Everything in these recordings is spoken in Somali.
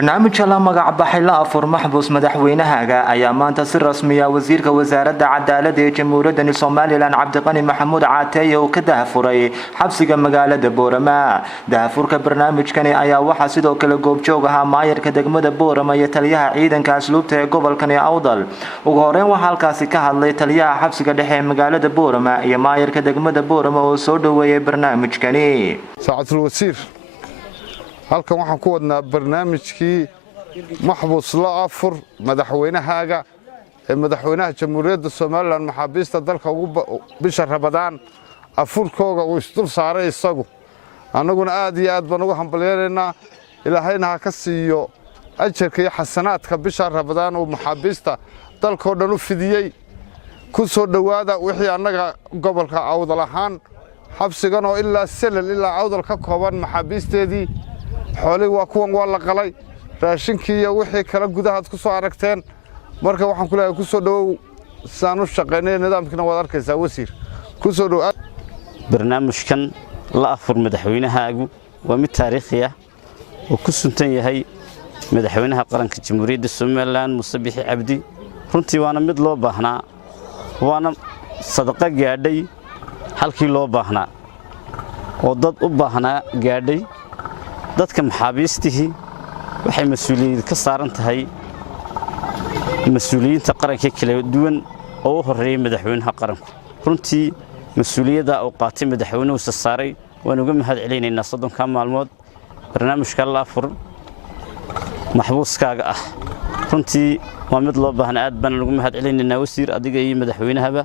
barnaamijka la magac baxay la afur maxbuus madaxweynaha ayaa maanta si rasmi ah wasiirka wasaaradda cadaaladda ee jamhuuriyadda Soomaaliland Cabdiqani Maxamuud Caateeye uu ka daahfuray xabsiga magaalada Boorama. Daahfurka barnaamijkani ayaa waxaa sidoo kale goobjoog ahaa maayarka degmada Boorama iyo taliyaha ciidanka asluubta ee gobolkan Awdal. Ugu horeyn waxaa halkaasi ka hadlay taliyaha xabsiga dhexe ee magaalada Boorama iyo maayarka degmada Boorama oo soo dhaweeyay barnaamijkani. Saacatul wasiir halkan waxaan ku wadnaa barnaamijkii maxbuus la afur madaxweynaha ee madaxweynaha jamhuuriyadda Soomaaliland maxaabiista dalka ugu bisha Ramadaan afurkooga uu isdul saaray isagu annaguna aad iyo aad baan ugu hambalyeeynaa ilaahayna ha ka siiyo ajarka iyo xasanaadka bisha Ramadaan oo maxaabiista dalka oo dhan u fidiyay ku soo dhawaada wixii annaga gobolka Awdal ahaan xabsigan oo ilaa Selal ilaa Awdal ka kooban maxaabiisteedii xoolii waa kuwan waa la qalay raashinkii iyo wixii kala gudaha ku soo aragteen marka waxaan ku leeyahay ku soo dhawow saan u shaqeynay nidaamkina wada arkaysaa wasiir ku soo dhaw barnaamijkan la afur madaxweynahaagu waa mid taariikhi ah oo ku suntan yahay madaxweynaha qaranka jamhuuriyadda Soomaaliland Muuse Biixi Cabdi runtii waana mid loo baahnaa waana sadaqa gaadhay halkii loo baahnaa oo dad u baahnaa gaadhay dadka maxaabiistii waxay mas'uuliyad ka saaran tahay mas'uuliyiinta qaranka kala duwan oo horeeyay madaxweynaha qaranku runtii mas'uuliyadda uu qaatay madaxweynuhu saaray waan uga mahad celinaynaa 30 maalmood barnaamijka la afur maxbuuskaaga ah runtii waa mid loo baahnaa aad baan uga mahad celinaynaa wasiir adiga iyo madaxweynahaba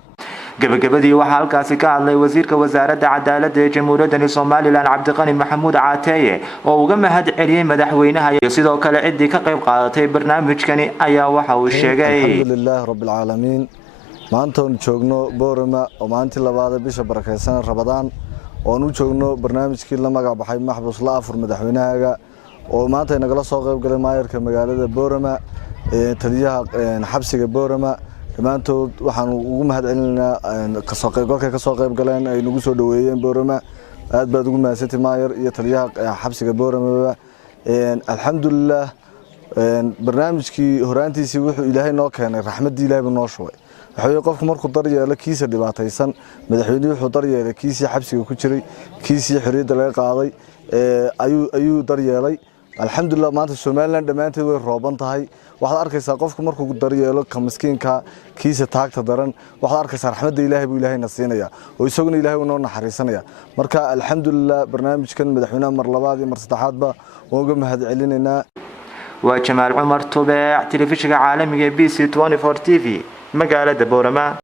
gabagabadii waxaa halkaasi ka hadlay wasiirka wasaaradda cadaaladda ee jamhuuriyadda Soomaaliland Cabdiqani Maxamuud Caateeye oo uga mahad celiyay madaxweynaha iyo sidoo kale cidii ka qayb qaadatay barnaamijkani ayaa waxa uu sheegay alxamdulillah rabbil caalamiin maanta oo joogno Boorama oo maantii labaad bisha barakeysan Ramadaan oo nu joogno barnaamijkii la magac baxay maxbuus la afur madaxweynaha oo maanta nagala soo qayb galay maayarka magaalada Boorama taliyaha xabsiga Boorama maantood waxaan ugu mahad celinaynaa ka soo qayb galeen ay nagu soo dhaweeyeen Boorama aad baad ugu mahadsantahay maayar iyo taliyaha xabsiga Boorama alxamdulillah barnaamijkii horaantiisii wuxuu Ilaahay noo keenay raxmadii Ilaahay noo shubay waxa qofku markuu daryeelo kiisa dhibaataysan madaxweynuhu wuxuu daryeelay kiisii xabsiga ku jiray kiisii xoriyada laga qaaday ayuu daryeelay alxamdulillah maanta Soomaaliland dhamaanteed way rooban tahay waxaad arkaysaa qofku markuu daryeelo ka miskiinka kiisa taagta daran waxaad arkaysaa raxmadda Ilaahay buu Ilaahay nasiinaya oo isaguna Ilaahay uu noo naxariisanaya marka alxamdulillah barnaamijkan madaxweynaha mar labaad iyo mar saddexaad ba uga mahad celinaynaa waa Jamaal Umar Tubeec telefishinka caalamiga BC 24 TV magaalada Boorama.